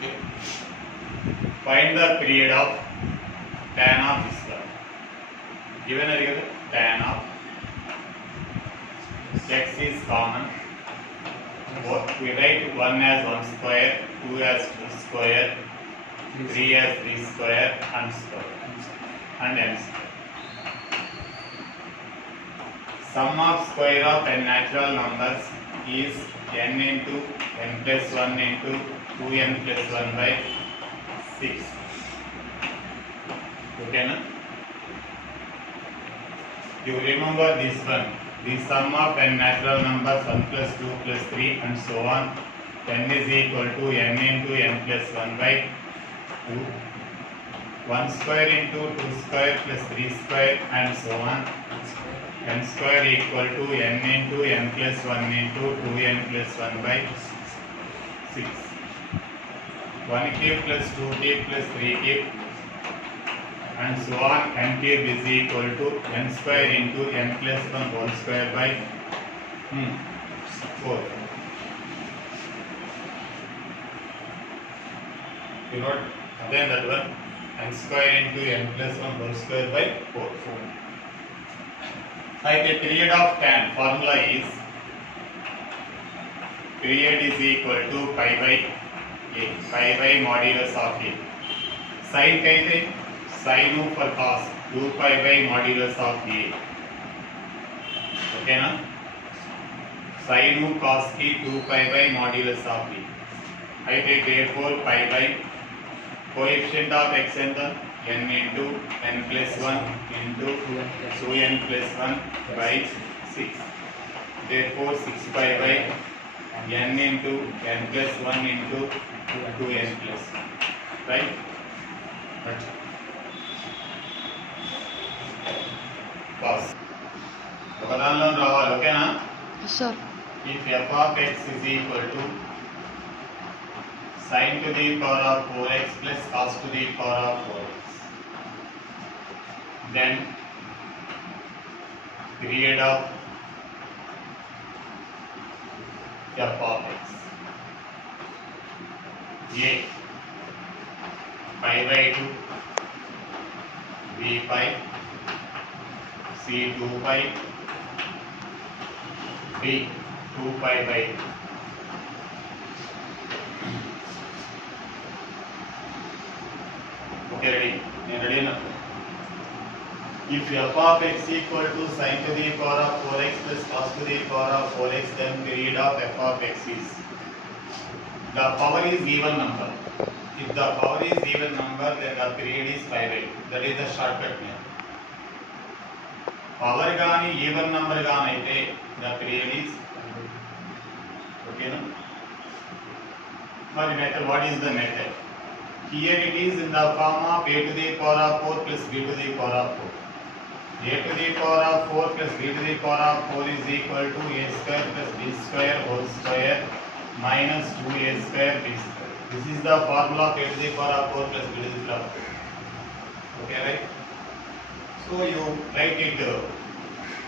Okay. Find the period of tan of this curve. Given a tan of x is common. We write 1 as 1 square, 2 as 2 square, 3 as 3 square, and square, and n square. Sum of square of n natural numbers is n into n plus 1 into 2n plus 1 by 6. Okay, na? You remember this one. The sum of n natural numbers 1 plus 2 plus 3 and so on. N is equal to n into n plus 1 by 2. 1 square into 2 square plus 3 square and so on. N square equal to n into n plus 1 into 2n plus 1 by 6. 1 cube plus 2 cube plus 3 cube and so on. N cube is equal to n square into n plus 1 whole square by 4. You note again that one, n square into n plus 1 whole square by 4. Like a period of tan, formula is period is equal to pi by a, pi by modulus of a. Sin kaite sin for cos 2 pi by modulus of a. Okay na? Sin cos ki 2 pi by modulus of a. I take therefore pi by coefficient of x enter n into n plus 1 into 2n plus 1 by 6. Therefore 6 pi by n into n plus 1 into 2n plus 1. Right? But pause. ఒకదానిలో రావాలి ఓకేనా? Sir. If f of x is equal to sin to the power of 4x plus cos to the power of 4x, then period of f of x a pi by 2, b pi, c 2 pi, d 2 pi by 2. Okay, ready? Ready now? If f of x equal to sin to the power of 4x plus cos to the power of 4x, then period of f of x is, the power is even number. If the power is even number, then the period is pi by 2. That is the shortcut here. Power gaani even number gaani aithe, the period is okay no? But method, what is the method? Here it is in the form of a to the power of 4 plus b to the power of 4. A to the power of 4 plus b to the power of 4 is equal to a square plus b square whole square minus 2a square b square. This is the formula of a to the power of 4 plus b to the power of 4. Okay, right? So you write it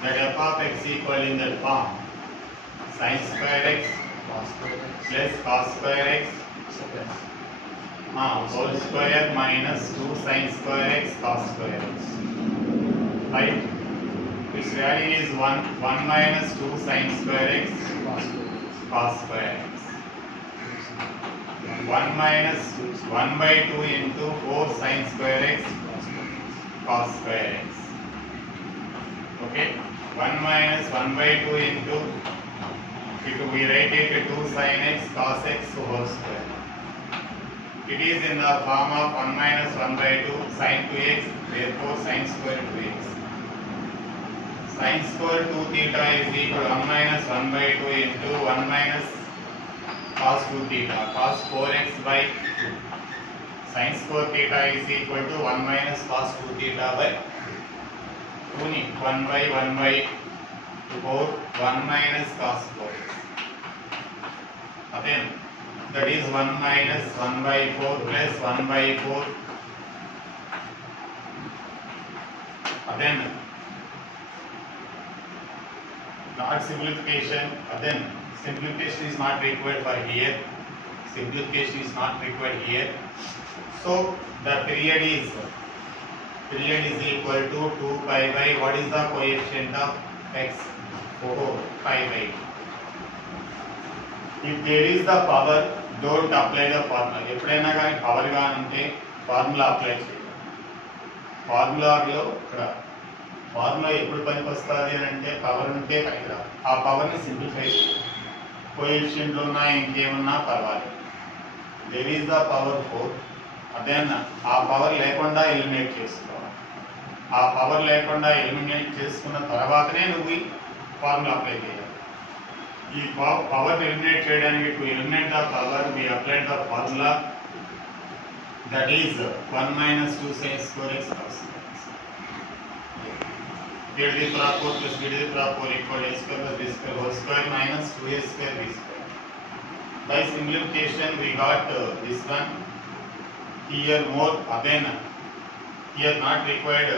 that f of x equal in that form sin square x plus cos square x whole square minus 2 sin square x cos square x. Right? Its value is 1 minus 2 sin square x cos square x. 1 minus 1 by 2 into 4 sin square x cos square x. Okay? 1 minus 1 by 2 into, we write it 2 sin x cos x whole square. It is in the form of 1 minus 1 by 2 sin 2x, therefore sin square 2x. Sin square 2 theta is equal to 1 minus 1 by 2 into 1 minus cos 2 theta, cos 4x by 2. Sin square theta is equal to 1 minus cos 2 theta by 2. 1 by 4, 1 minus cos 4x. Again, that is 1 minus 1 by 4 plus 1 by 4. Again, not simplification. Again, simplification is not required for here. Simplification is not required here. So the period is equal to 2 pi by what is the coefficient of x? 4 pi by 2. If there is the power, don't apply the formula. ఎప్పుడైనా కానీ power గాని ఉంటే formula apply చేయాలి. ఫార్ములాలో ఇక్కడ formula ఎప్పుడు పనికి వస్తుంది అని అంటే పవర్ ఉంటే పనికి రాదు. ఆ పవర్ని సింప్లిఫై చేయాలి. కోఎఫిషియంట్లు ఉన్నా ఇంకేమున్నా పర్వాలేదు. There is the power 4. అదేనా ఆ పవర్ లేకుండా ఎలిమినేట్ చేసుకోవాలి. ఆ పవర్ లేకుండా ఎలిమినేట్ చేసుకున్న తర్వాతనే నువ్వు ఫార్ములా అప్లై చేయాలి. ఈ పవర్ ఎలిమినేట్ చేయడానికి to eliminate the power we applied the formula that is 1 minus 2 sin square x cos square x. d to the power 4 plus d to the power 4 equal to a square plus b square whole square minus 2a square b square. By simplification we got this one. Here more again here not required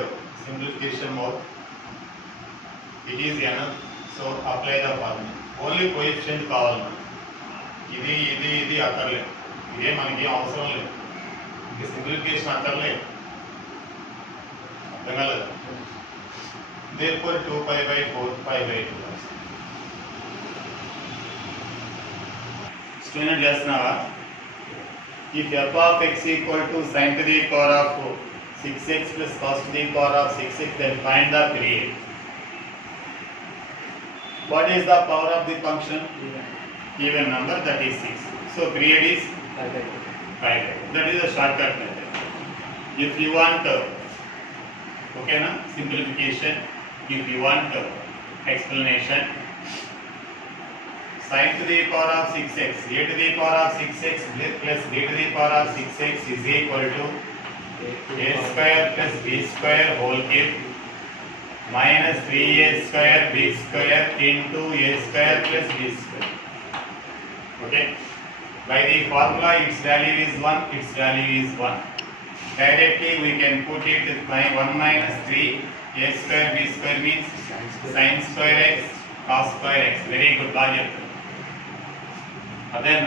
simplification more. It is enough. So apply the formula. Only coefficient కావాలి మనకి. ఇది అక్కర్లేదు. ఇదే మనకి అవసరం లేదు. ఇది simplification అక్కర్లేదు. అర్థం కాలేదు. therefore 2 pi by 4 pi by 2. Student చేస్తున్నావా? if f of x equal to sin to the power of 6x plus cos to the power of 6x, then find the period. What is the power of the function? Even number, that is 6. So period is 5. That is a shortcut method. If you want okay na simplification, if you want explanation, sin to the power of 6x, a to the power of 6x plus b to the power of 6x is equal to a square plus b square whole cube minus 3a square b square into a square plus b square. Okay. By the formula, its value is 1. Its value is 1. Directly we can put it by 1 minus 3 a square b square means sin square x cos square x. Very good logic. Then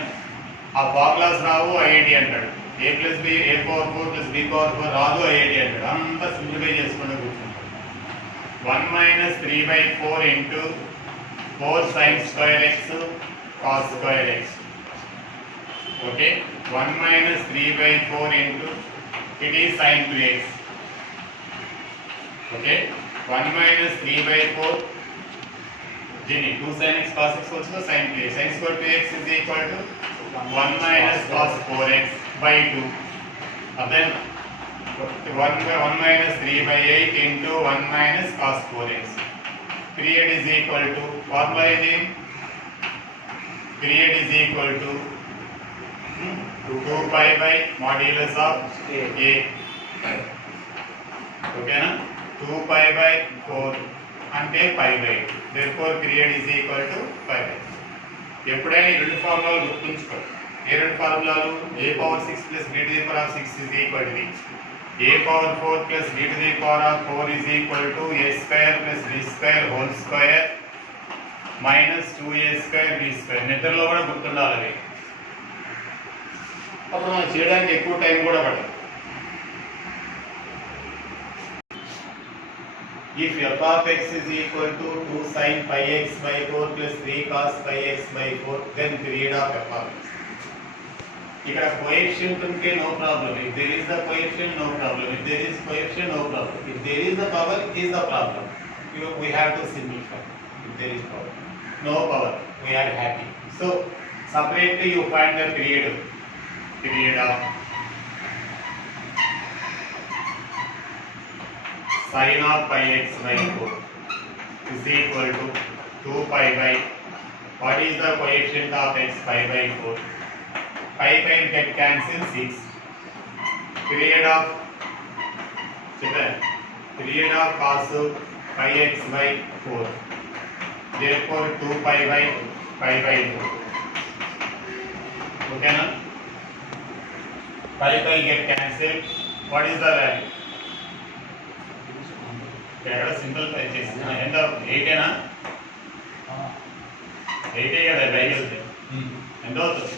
ఆ formulas రావు IIT అంటాడు. a plus b a power 4 plus b power 4 రాదు IIT అంటాడు. అంతా simplify చేసుకుంటూ కూర్చుంటాడు. 1 minus 3 by 4 into 4 sin square x cos square x. Okay, 1 minus 3 by 4 into it is sin 2x. Okay, 1 minus 3 by 4 Jenny 2 sin x cos x also sin 2x. Sin square 2x is equal to 1 minus cos 4x by 2. And then 1 minus 3 by 8 into 1 minus cos 4x. Period is equal to formula is period is equal to 2 pi by modulus of a. Okay na? 2 pi by 4 ante pi by 2. Therefore period is equal to pi by 2. ఎప్పుడైనా ఈ రెండు ఫార్ములాలు గుర్తుంచుకో. ఏ రెండు ఫార్ములాలు? a power 6 plus b to the power of 6 is equal to a power 4 plus b to the power of 4 is equal to a square plus b square whole square minus 2a square b square. నిద్రలో కూడా గుర్తుండాలి అవి. అప్పుడు మనం చేయడానికి ఎక్కువ time కూడా పడదు. If f of x is equal to 2 sin pi x by 4 plus 3 cos pi x by 4, then period of f of x. ఇక్కడ కోఎఫిషియంట్ ఉంటే no problem. If there is the coefficient no problem. If there is coefficient no problem. If there is the power is the problem. We have to simplify. If there is power, no power, we are happy. So separately you find the period of sin of pi x by 4 is equal to 2 pi by what is the coefficient of x? Pi by 4. Pi get cancel 6. Period of cos pi x by 4. Therefore 2 pi by 4. Okay na? Pi get cancelled. What is the value? ఇక్కడ simplify చేసి ఎంత 8 ఏనా 8 కదా by వెళ్తే ఎంత అవుతుంది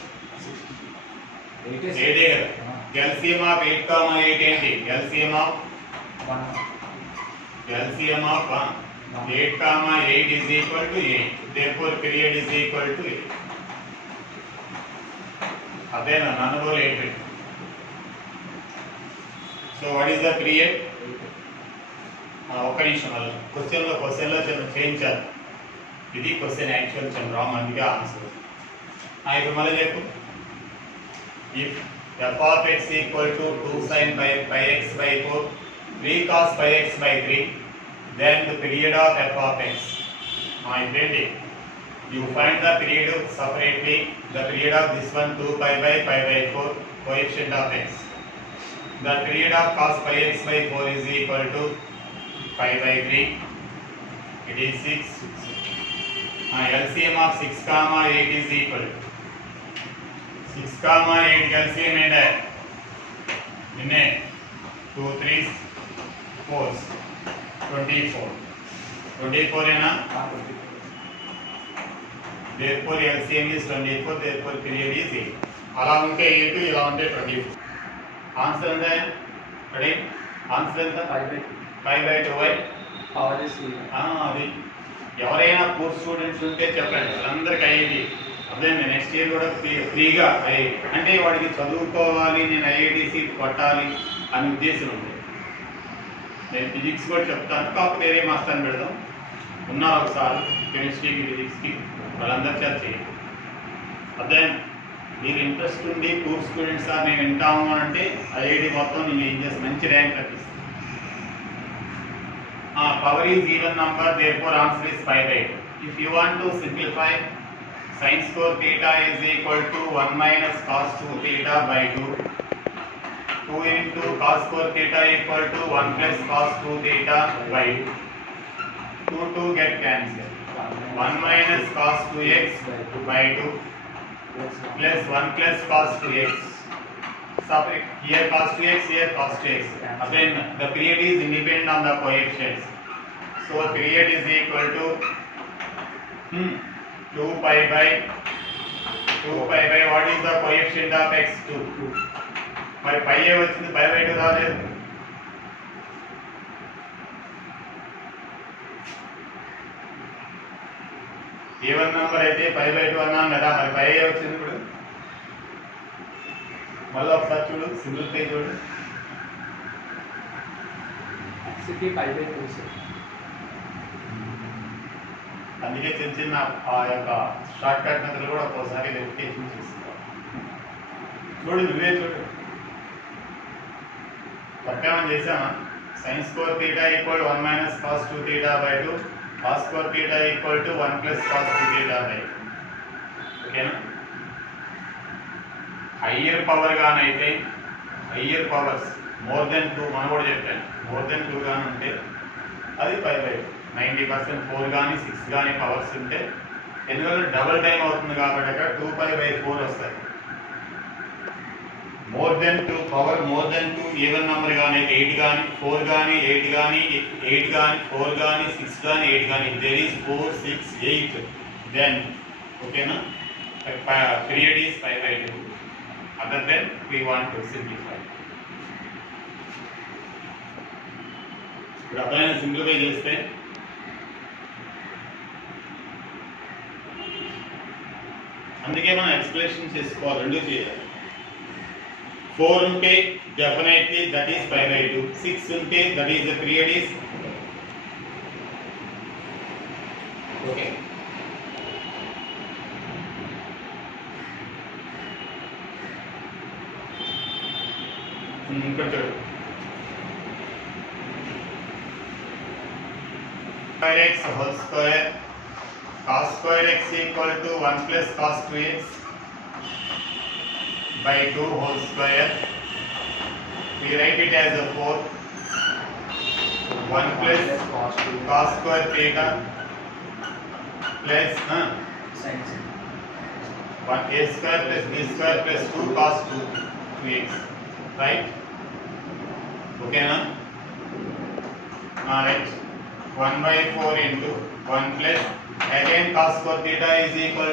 8 కదా. LCM of 8 comma 8 ఏంటి? LCM of 8 comma 8 is equal to 8. Therefore period is equal to 8. అదేనా నన్ను కూడా 8 పెట్టు. So what is the period? ఒక నిమిషం వల్ల క్వశ్చన్లో చేయించాలి. ఇది క్వశ్చన్ యాక్చువల్ చాలా రాంగ్, అందుకే ఆన్సర్. ఇప్పుడు మళ్ళీ చెప్పు. If f of x equal to 2 sin pi x by 4, 3 cos pi x by 3, then the period of f of x. My friend, you find the period separately. The period of this one 2 pi by 4, coefficient of x. The period of cos pi x by 4 is equal to pi by 3. It is 6. LCM of 6 comma 8 is equal to 6 comma 8 LCM ఏంటంటే 2 3 4 24 ఏనా? therefore LCM is 24, therefore period is 8. అలా ఉంటే 8, ఇలా ఉంటే 24. Answer అంటే ready? Answer ఎంత? 5/2y. అది ఎవరైనా కోర్స్ స్టూడెంట్స్ ఉంటే చెప్పండి, వాళ్ళందరికీ అయ్యేది. అదే నెక్స్ట్ ఇయర్ కూడా ఫ్రీగా అయ్యేది. అంటే వాడికి చదువుకోవాలి, నేను ఐఐటి సీట్ కొట్టాలి అనే ఉద్దేశం ఉంది. నేను ఫిజిక్స్ కూడా చెప్తాను, కాకపోతే వేరే మాస్టర్ని పెడదాం. ఉన్నారు ఒకసారి కెమిస్ట్రీకి ఫిజిక్స్కి, వాళ్ళందరూ చేత చేయండి. అదే మీరు ఇంట్రెస్ట్ ఉండి కోర్స్ స్టూడెంట్స్ సార్ నేను వింటాము అంటే ఐఐటి మొత్తం నేను ఏం చేస్తాను, మంచి rank కట్టిస్తాను. Power is even number, therefore answer is 5/2. If you want to simplify, sin square theta is equal to 1 minus cos 2 theta by 2. 2 into cos square theta equal to 1 plus cos 2 theta by 2. 2 get cancelled. 1 minus cos 2x by 2 plus 1 plus cos 2x. Separate here cos 2x, here cos 2x. Again the period is independent on the coefficients. So period is equal to 2 pi by what is the coefficient of x? 2. మరి పై ఏ వచ్చింది, pi by 2 రాలేదు. Even number అయితే pi by 2 అన్నాం కదా, మరి పై ఏ వచ్చింది. ఇప్పుడు మళ్ళీ ఒకసారి చూడు, సింప్లిఫై చూడు. అందుకే చిన్న చిన్న ఆ యొక్క షార్ట్ కట్ మెథడ్ కూడా ఒక్కోసారి వెరిఫికేషన్ చేస్తున్నాం. చూడు, నువ్వే చూడు. పక్కేమని చేసామా? sin square theta equal 1 minus cos 2 theta by 2, cos square theta equal to 1 plus cos 2 theta by 2. ఓకేనా? హయ్యర్ పవర్ గానైతే, హయ్యర్ పవర్స్ మోర్ దెన్ 2 మనం కూడా చెప్పాను, మోర్ దెన్ 2 గాని ఉంటే అది 5/2. 90% 4 కానీ 6 కానీ పవర్స్ ఉంటే, ఎందుకంటే డబుల్ టైం అవుతుంది కాబట్టి అక్కడ 2π/4 వస్తాయి. More than 2 power more than 2 even number కానీ 8 కానీ 4 కానీ 8 కానీ 8 కానీ 4 కానీ 6 కానీ 8 కానీ దేర్ ఈస్ 4 6 8 దెన్ ఓకేనా period is 5/2. Other than we want to simplify. ఇప్పుడు అబ్బాయిని సింప్లిఫై చేస్తే అందుకే మనం ఎక్స్ప్లెనేషన్ చేసుకోవాలి, రెండు చేయాలి. 4 ఉంటే డెఫినెట్లీ దట్ ఈస్ 5/2. 6 ఉంటే that is the period is okay. ఇక్కడ చూడు, x whole square cos square x equal to 1 plus cos 2x by 2 whole square. We write it as a 4. 1 plus cos square theta plus 1 a square plus b square plus 2 cos 2x. Right? Okay na? Right. 1/4 into 1 plus again cos square theta is equal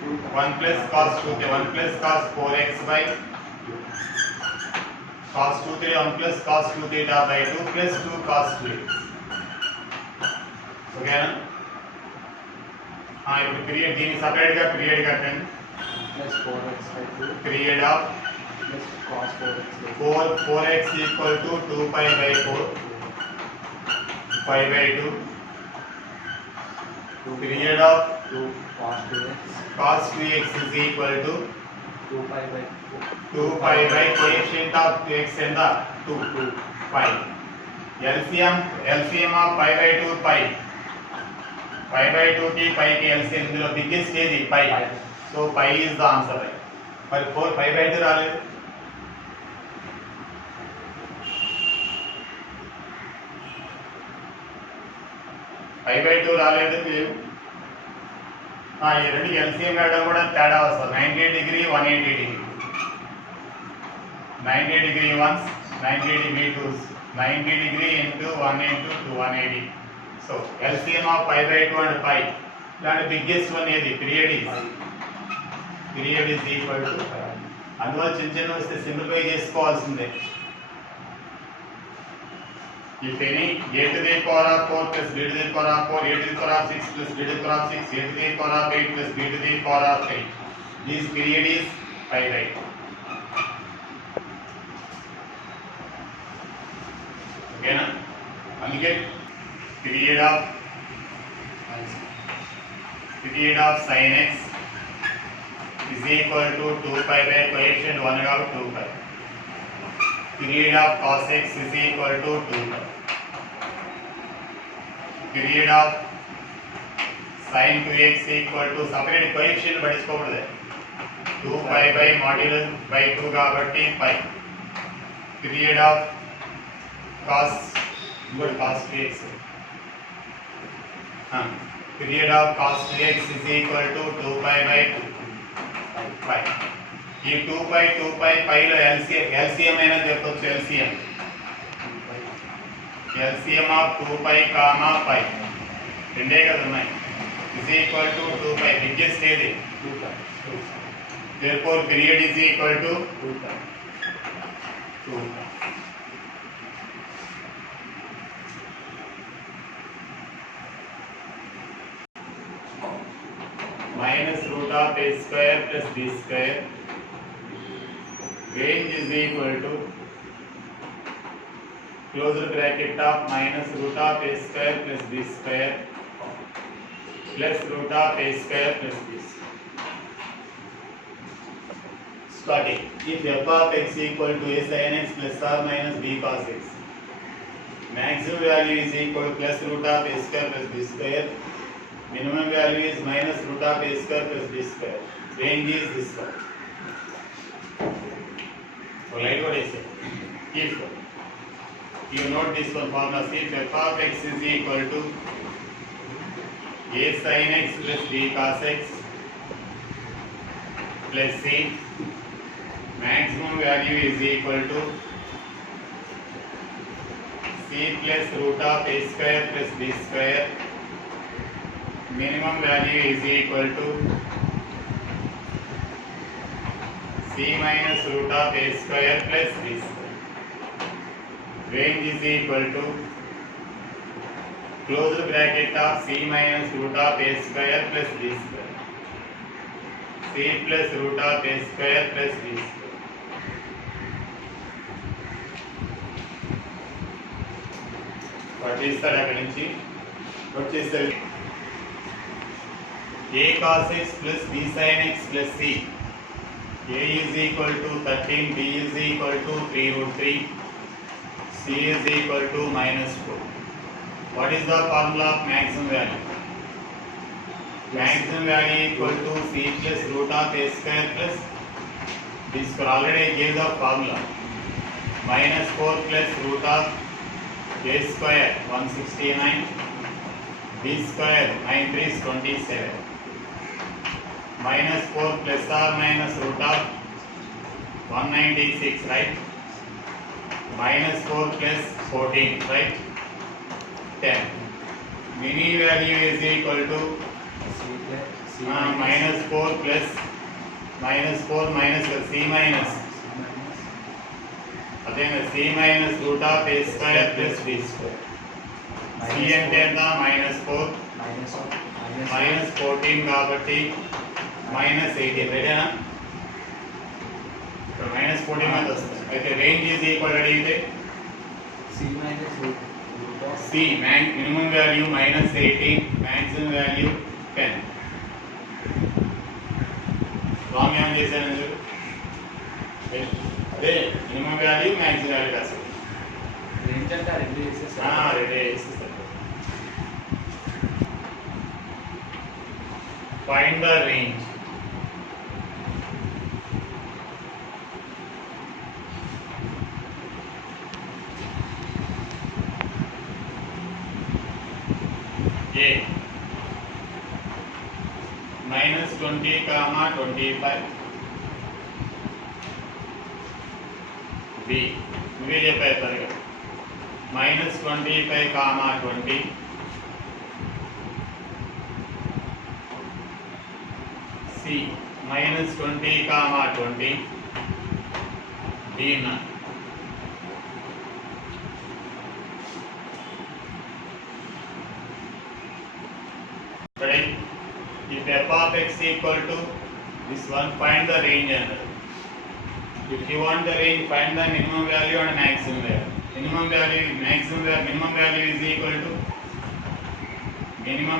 to 1 plus cos 2 1 plus cos 4x by cos 2 3 1 plus cos 2 theta by 2 plus 2 cos 2x. ఓకేనా? ఇప్పుడు period దీన్ని separate గా period కట్టండి. plus 4x by 2 period of plus cos 4x by 4x equal to 2 pi by 4 pi by 2 period of 2 cos 2x cos 2x is equal to 2 pi by 2 pi by coefficient of x and the 2 pi. LCM of pi by 2 pi by 2 की pi की LCM ఇందులో biggest ఏది pi. So pi is the answer. మరి 4 pi by 2 రాలేదు. pi by 2 రాలేదు. ఈ రెండు LCM కావడం కూడా తేడా వస్తుంది. 90 degree 180 degree 90 degree once, 90 degree twos, 90 degree into 1 into 2, 180. So LCM of pi by 2 and pi. Then the biggest one is the period is equal to pi. అందువల్ల చిన్న చిన్న వస్తే సింప్లిఫై చేసుకోవాల్సిందే. If any a to the power of 4 plus b to the power of 4, a to the power of 6 plus b to the power of 6, a to the power of 8 plus b to the power of 8. This period is pi by 2. ఓకేనా? అందుకే period of sin x is equal to 2 pi by coefficient 1 of 2 pi. Period of cos x is equal to 2 pi. Period of sin 2x equal to separate coefficient పట్టించుకోకూడదు. 2 pi by modulus by 2 కాబట్టి pi. Period of cos 2x. Period of cos 2x is equal to 2 pi by 2 pi. ఈ 2 pi లో LCM అయినా చెప్పొచ్చు. LCM of 2 pi comma pi రెండే కదా ఉన్నాయి. is equal to 2 pi. biggest ఏది 2 pi. therefore period is equal to 2 pi. minus root of a square plus b square. Range is equal to closed bracket of minus root of a square plus b square plus root of a square plus b square. Starting. If f of x equal to a sin x plus or minus b cos x, maximum value is equal to plus root of a square plus b square. Minimum value is minus root of a square plus b square. Range is this one. So like what I said. If you note this one formula, if f of x is equal to a sin x plus b cos x plus c, maximum value is equal to c plus root of a square plus b square. Minimum value is equal to c minus root of a square plus b square. Range is equal to closed bracket of c minus root of a square plus b square. c plus root of a square plus b square. What is that అక్కడి నుంచి వచ్చేసరికి a cos x plus b sin x plus c. a is equal to 13, b is equal to 3 root 3, c is equal to minus 4. What is the formula of maximum value? Maximum value equal to c plus root of a square plus b square. Already I gave the formula. Minus 4 plus root of a square 169, b square 9 3 is 27. Minus 4 plus or minus root of 196, right? Minus 4 plus 14, right? 10. Mini value is equal to C minus 4 plus minus 4 minus C minus అదేనా C minus root of a square plus b square C అంటే ఎంత -4 minus 14 కాబట్టి minus 18 రైటేనా ఇక్కడ -14 మీద వస్తుంది అయితే range is equal అడిగితే C minus root of C minimum value -18 maximum value 10 wrong ఏం చేశాను చూడు అదే మినిమం వాల్యూ మాక్సిమం వాల్యూ రాశాను రేంజ్ అంటే రెండు చేసేసా రెడీ చేసేస్తాను find the range A -20, 25 B ఇవే చెప్పారు సరిగా -25, 20 C -20, 20 D na right. If f of x equal to this one, find the range another. If you want the range, find the minimum value and maximum value. Minimum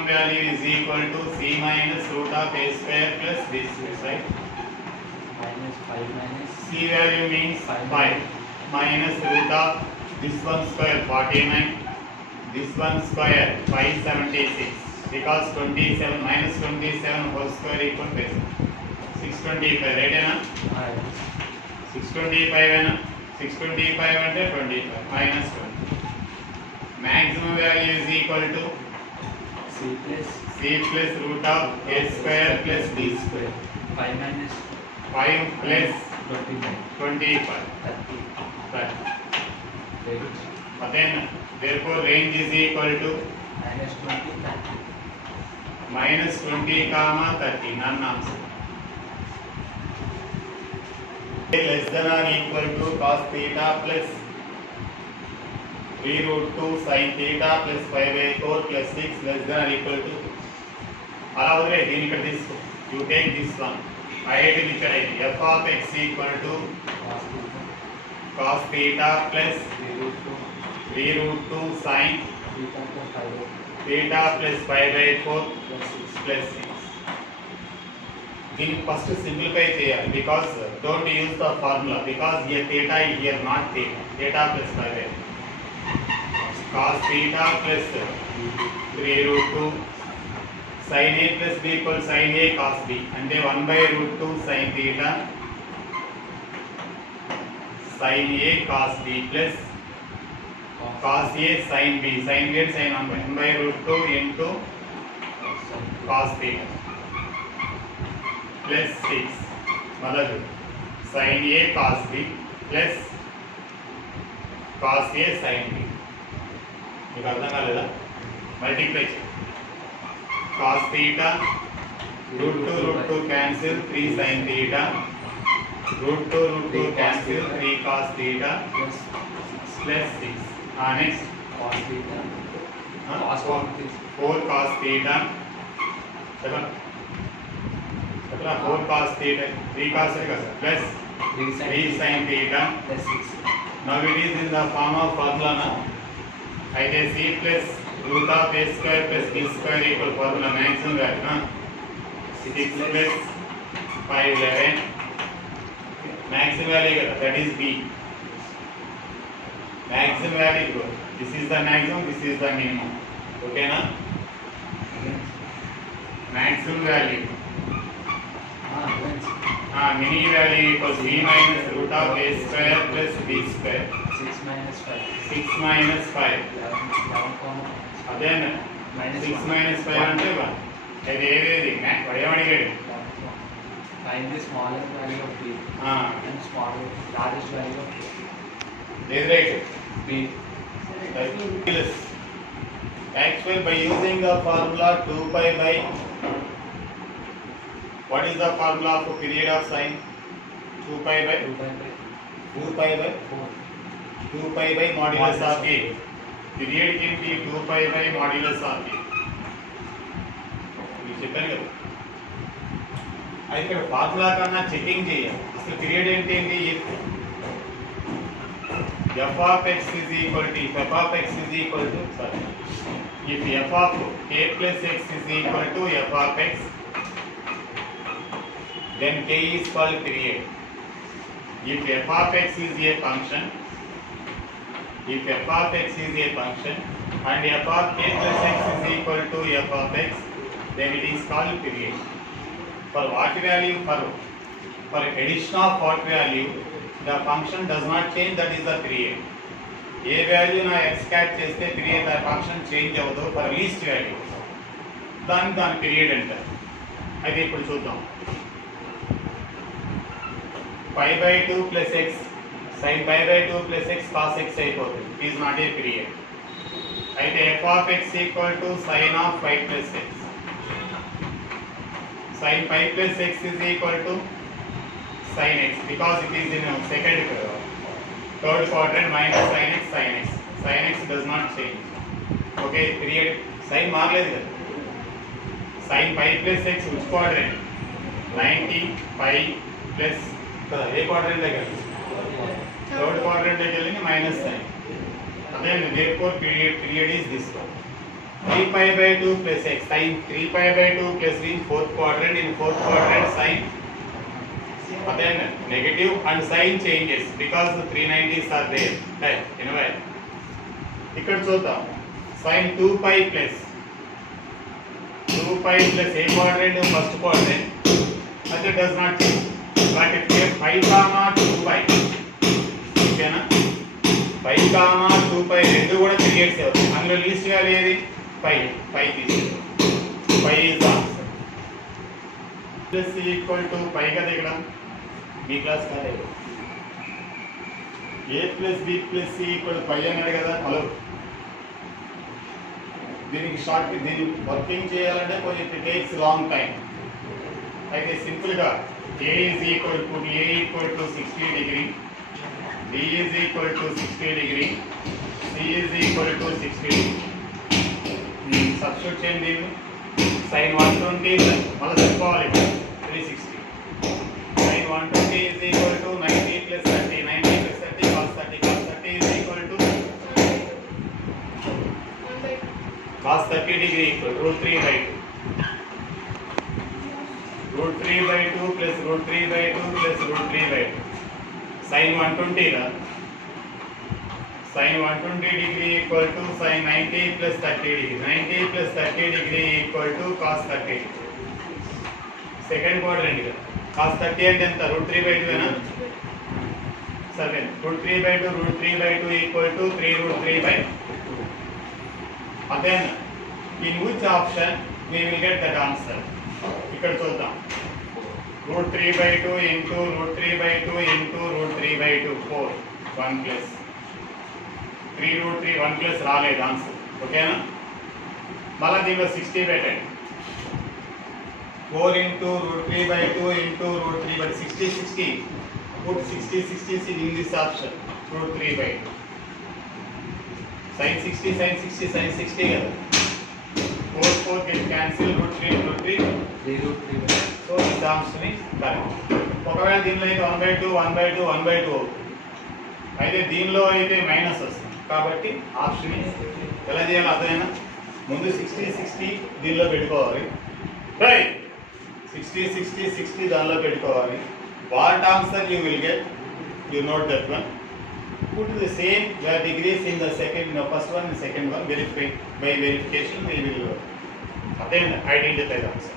value is equal to C minus root of a square plus b square, right? -5 minus C value means 5 minus root of this one square 49, this one square 576. Because 27 minus 27 whole square equal to 625, right? 625 625 అంటే 25 minus 20. Maximum value is equal to C plus root of a square plus b square. 5 minus 5 plus 25 25. 30 range But then therefore range is equal to -20 30 -20, 30. None answer. Less than or equal to cos theta plus 3 root 2 sin theta plus 5/4 plus 6 less than or equal to అలా వదిలే దీని ఇక్కడ తీసుకో you take this one IIT ఇక్కడ f of x equal to cos theta plus 3 root 2 sin theta plus 5/4 plus 6. దీన్ని first simplify చేయాలి because don't use the formula because here theta here not theta plus 5/4 cos theta plus 3 root 2 sin a plus b equals sin a cos b అంటే 1/√2 sin theta sin a cos b plus cos a sin b sin b and sin 1/√2 into cos theta plus 6 మొదలు sin a cos b plus cos a sin b మీకు అర్థం కాలేదా multiply cos theta √2 cancel 3 sin theta √2 cancel 3 cos theta plus 6 next cos theta cos 4 cos theta 7 4 cos theta 3 cos theta plus 3 sin theta plus 6 now it is in the form of formula na అయితే c plus root of a square plus b square equal formula maximum value na 6 plus 5 11 maximum value kada that is b maximum value this is the maximum this is the minimum okay na maximum value mini value equals b minus root of a square plus b square 6 minus 5 6 minus 5 11 అదేనా minus 6 minus 5 అంటే 1 అది ఏది పడేమడిగాడు find the smallest value of b and largest value of is right b actually by using the formula 2 pi by What is the formula of period of sine? 2 pi by 2 pi by 2 pi by modulus of a. Period can be 2 pi by modulus of a. ఇది చెప్పాను కదా. అది ఇక్కడ formula కన్నా checking చేయాలి. అసలు period ఏంటి? f of x is equal to if f of x is equal to sorry if f of k plus x is equal to f of x, then k is called period. If f of x is a function, if f of x is a function and f of k plus x is equal to f of x, then it is called period. For what value? For addition of what value, the function does not change, that is the period. A value నా x cat చేస్తే period ఆ function change అవ్వదు. For least value దాని period అంటారు. అయితే ఇప్పుడు చూద్దాం. π by 2 plus x sin π by 2 plus x cos x అయిపోతుంది. It is not a period. అయితే f of x equal to sin of π plus x. sin π plus x is equal to sin x because it is in third quadrant minus sin x. Sin x does not change. Okay, period. Sin మారలేదు కదా. sin π plus x which quadrant? 90 pi plus A quadrant దగ్గర? third quadrant దగ్గర వెళ్ళి minus sin. Then therefore period is this one. 3 pi by 2 plus x sin 3 pi by 2 plus in fourth quadrant. In fourth quadrant sin then negative and sign changes because the 390s are there. Right, anyway. ఇక్కడ చూద్దాం. sin 2 pi plus a quadrant first quadrant, that does not change. But if we have pi comma 2 pi, ఓకేనా, pi comma 2 pi రెండు కూడా creates అవుతాయి. అందులో least value ఏది? pi తీసుకో. pi is answer. Plus equal to pi కదా ఇక్కడ b class కాలేదు. a plus b plus c equal to pi అన్నాడు కదా. హలో, దీనికి దీన్ని వర్కింగ్ చేయాలంటే కొంచెం ఇట్ టేక్స్ లాంగ్ టైం. అయితే సింపుల్గా a is equal to 60 degree, b is equal to 60 degree, c is equal to 60 degree. Substitute చేయండి. sin 120 మళ్ళీ చెప్పుకోవాలి 360. sin 120 is equal to 90 plus 30. 90 plus 30 cos 30. Cos 30 is equal to cos 30 degree equal root 3 by 2. root 3 by 2 plus root 3 by 2 plus root 3 by 2. sin 120 La sin 120 degree equal to sin 90 plus 30 degree. 90 plus 30 degree equal to cos 30 degree. Second quadrant గా cos 30 అంటే ఎంత? root 3 by 2 ఏనా? సరే, root 3 by 2 equal to 3 root 3 by 2. Again, in which option we will get that answer? ఇక్కడ చూద్దాం. root 3 by 2 into root 3 by 2 into root 3 by 2 4 1 plus 3 root 3 1 plus రాలేదు answer. ఓకేనా? మళ్ళీ దీనిలో 60 పెట్టండి. 4 into root 3 by 2 into root 3 by 60 put 60 in this option. root 3 by 2 sin 60 కదా. 4 can cancel root 3 so this option is correct. ఒకవేళ దీనిలో అయితే 1/2 అవుతుంది. అయితే దీనిలో అయితే మైనస్ వస్తుంది కాబట్టి ఆప్షన్ ఎలా చేయాలి అదైనా ముందు 60 దీనిలో పెట్టుకోవాలి. రైట్, 60 దానిలో పెట్టుకోవాలి. What answer you will get, you note that one. put the same degrees in the first one and second one. By verification we will identify the answer.